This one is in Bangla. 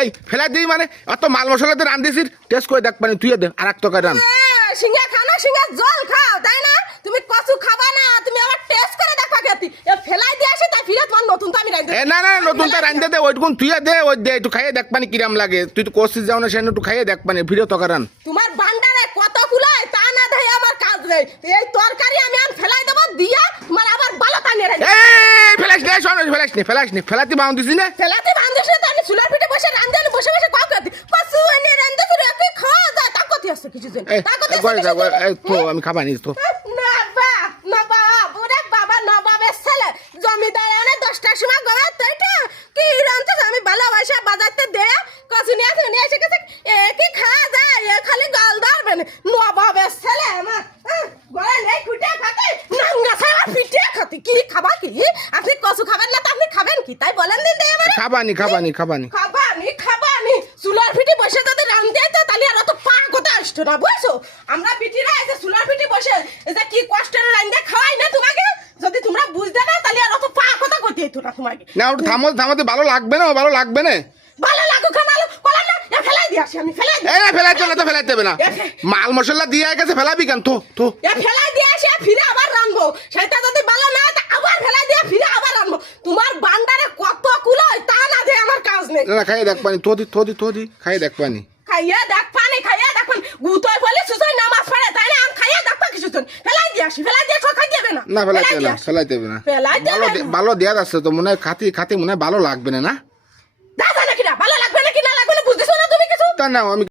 এই ফেলাই দিই মানে অত মাল মশলাতে রান্ধিছিস টেস্ট করে দেখ মানে তুই দে আর এক তরকারি রান সিঙ্গা খাও না সিঙ্গা জল খাও তাই না তুমি কচু খাবা না তুমি আবার টেস্ট করে দেখবা কেতি এ ফেলাই দিয়ে আসে তাই ফিরে তোমার নতুন তো আমি রাইতে এ না নতুনটা রান্ধে দে ওইটুকুন তুই দে ওই দে একটু খাইয়ে দেখ পানি কিরাম লাগে তুই তো কোচিস যাও না সেন একটু খাইয়ে দেখ পানি ফিরে তরকারি রান তোমার ভান্ডারে কত কুলায় তা না দেই আমার কাজ নেই এই তরকারি আমি আর ফেলাই দেব দিয়া তোমার আবার ভালো টানিয়ে রাখি এই ফেলাস নে ফেলাতে বাউন দিছিস না ফেলাতে বান্ধিস না আমি চুলার পিঠে বসে রান্ধে বসে কাউ কেতি কচু এনে রান্ধে তুই কি খাওয়া যায় তা কতি আছে কিছু জন তা কতি আছে তো আমি খাবা নিস তো নবাবের ছেলে জমিদার এনে 10টার সময় গয়া তাইটা কি রান্তে আমি ভালোবাসা বাজারতে দে কচু নিয়ে এসে গেছে কি খাওয়া যায় এ খালি গাল ধরবে নবাবের ছেলে আমার গলা নেই খুঁটে খাতে নাঙ্গা ছাড়া পিঠে খাতে কি খাবা কি আপনি কচু খাবেন না তো আপনি খাবেন কি তাই বলেন দিন দে এবারে খাবানি চুলার পিঠে বসে যদি রান্ধতে তো তাহলে আর অত পা কথা আসতো না বুঝছো আমরা পিঠিরা এসে চুলার পিঠে বসে এটা কি কষ্টের রান্ধে খাওয়াই না তোমাকে যদি তোমরা বুঝতে না তাহলে আর অত পা কথা করতে হতো না তোমাকে না ওটা থামাতে ভালো লাগবে না ভালো লাগুক ভালো বলেন না ফেলাই দিয়ে আসি আমি ফেলাই দিই এই না ফেলাইতে দেবে না মাল মশলা দিয়ে গেছে ফেলাবি কেন তো ফেলাই দিয়ে আসি ফিরে আবার রানবো সেটা যদি ভালো না হয় আবার ফেলাই দিয়ে ফিরে আবার রানবো তোমার ভান্ডারে কত কুলোয় তা না যে আমার কাজ নেই না খাইয়ে দেখ পানি তোদি খাইয়ে দেখ পানি খাইয়ে দেখ পানি গুতোয় বলে সুসই নামাজ পড়ে তাই না আমি খাইয়ে দেখ কিছু ফেলাই দিয়ে আসি ফেলাই দিয়ে খাই দেবে না না ফেলাইতে দেবে না ভালো দেয়া যাচ্ছে তো মনে হয় খাতে মনে হয় ভালো লাগবে না দাদা নাকি না ভালো লাগবে নাকি না লাগবে না বুঝতেছো না তুমি কিছু তা না আমি